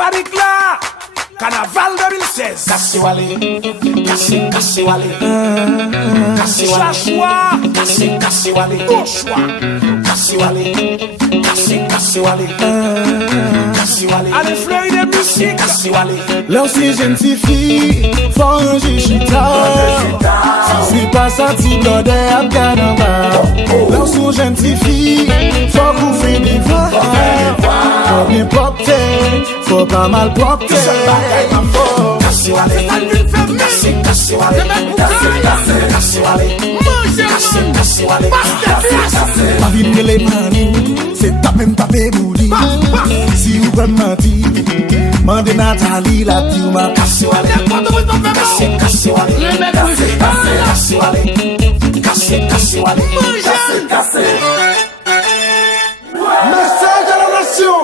Padik là, Carnaval 2016. Kassiwale, Kassiwale, Kassiwale, Kassiwale, bon choix. Kassiwale, Kassiwale, Allez, fleurir de musique. Kassiwale. L'ancien jeune fille, faut ranger chita. Si c'est pas ça, tu dois être carnaval. L'ancien jeune fille, faut bouffer des voix. Faut bien popter, faut pas mal popter. Kassiwale, Kassiwale, Ma vie me les mani, c'est ta même tapé boudi. Si vous pouvez mentir, mandez Nathalie la vie ou ma Kassiwale, Kassiwale, Message à la nation.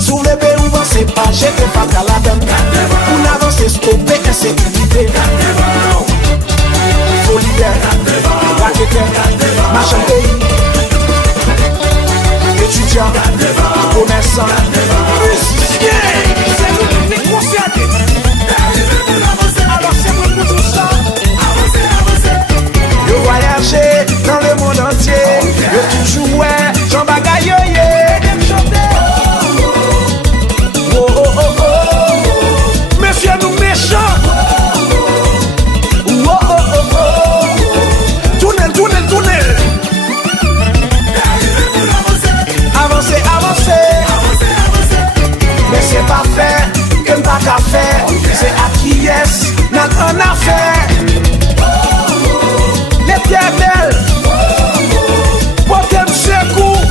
Sous les baies ou c'est pas jeter pas à la donne. Pour n'avancer, stopper insécurité. Solidaire, raqueteur, machin pays. Étudiant, commerçant, Musicien, c'est nous qui nous concernons. Alors c'est moi pour tout ça. yo voyager dans le monde entier. Yo toujours ouais, Jean Bagaille yo yeah. Oh oh oh oh. Monsieur nous méchants. Oh oh oh oh. Tunnel, tunnel, tunnel. Avancer, avancer. Mais c'est pas fait, que pas qu'à faire. C'est à qui est, n'a en affaire. L'éternel, Potem secours.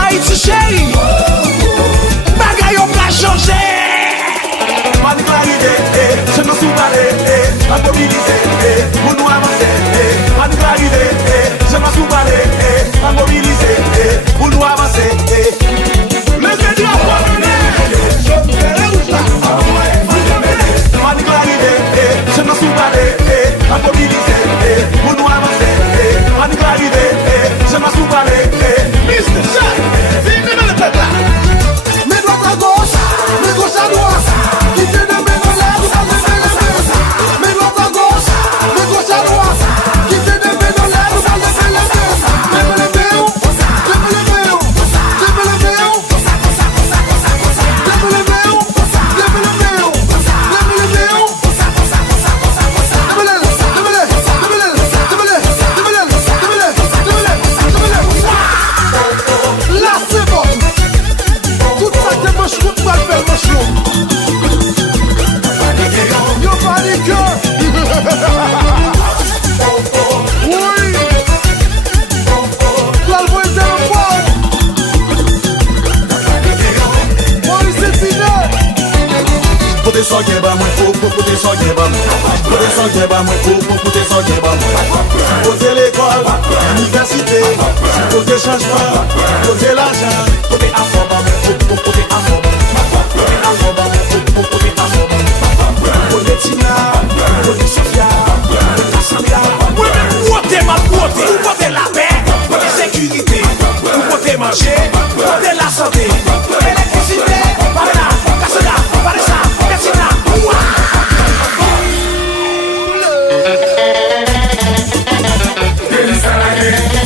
Haïti chéri. Bagay on pas changer. Mani arrivé, je me suis parlé, à mobiliser, pour nous avancer. Mani arrivé, je me suis parlé, à mobiliser, pour nous avancer. Levez du je me fais où ça? Mani arrivé, je me suis parlé, à mobiliser, pour nous avancer. Mani arrivé, je me suis parlé. Mr. Shaq, vive le peuple. Mes doigts à gauche, mes gauches à droite. Qui te donne mes doigts là, ça me fait la fête. Mes doigts à gauche, mes gauches à droite. Qui te donne mes doigts là, ça me fait la fête. Lève le vélo, lève le vélo, lève le vélo. Lève le vélo, lève le vélo, lève le vélo. Là c'est bon. Tout ça que moi je compte pas faire mon show. Yo panique. Oui. Là le voisin au port. Maurice c'est fini. Poder só quebrar muito pouco, poder só quebrar muito. Poder só quebrar muito pouco, poder só quebrar muito. Poder l'école, l'université, poder changement, poder l'argent, poder afformer muito pouco, poder afformer. Poder afformer muito pouco, poder afformer. Poder Tina, poder Sofia, poder Cassandra. Oui, mais côté mal côté, ou côté la paix, côté sécurité, ou côté manger, côté la santé, électricité, par là, Cassandra, par ça, Bettina.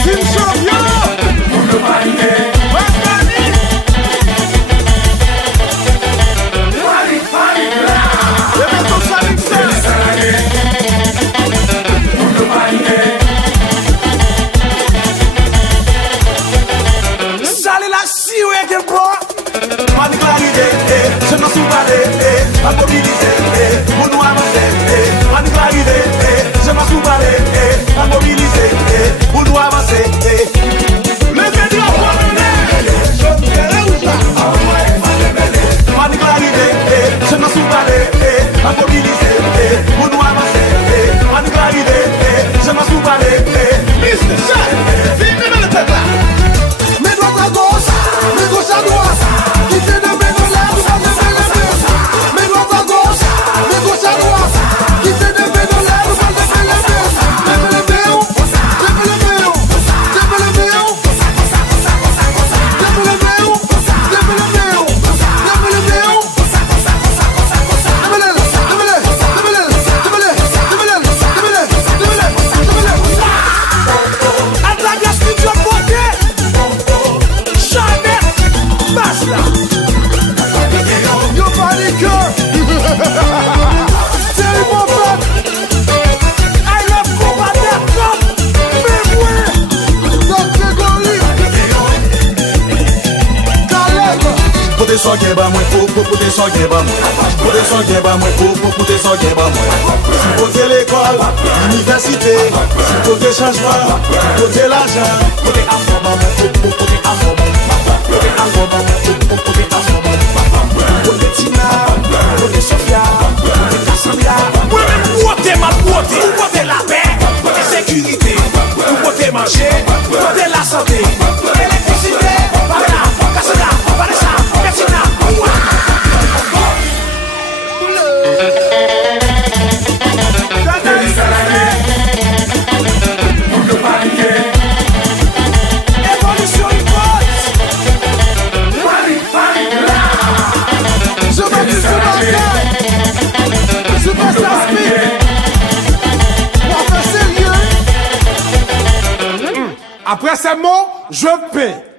Team champion. gen ba mwen, kote son gen ba mwen. Si kote l'école, l'université, si kote changement, kote l'argent, kote afro ba mwen, kote afro ba mwen, kote afro ba mwen, kote afro ba mwen, kote Tina, kote Sofia, kote Cassandra. Moi-même, côté ma beauté, côté la paix, côté sécurité, côté manger, côté la santé, électricité, voilà, Cassandra, Vanessa, Bettina, évolution hip-hop. Je vais du Superstar. Superstar Speed. Pour faire sérieux. Après ces mots, je paie.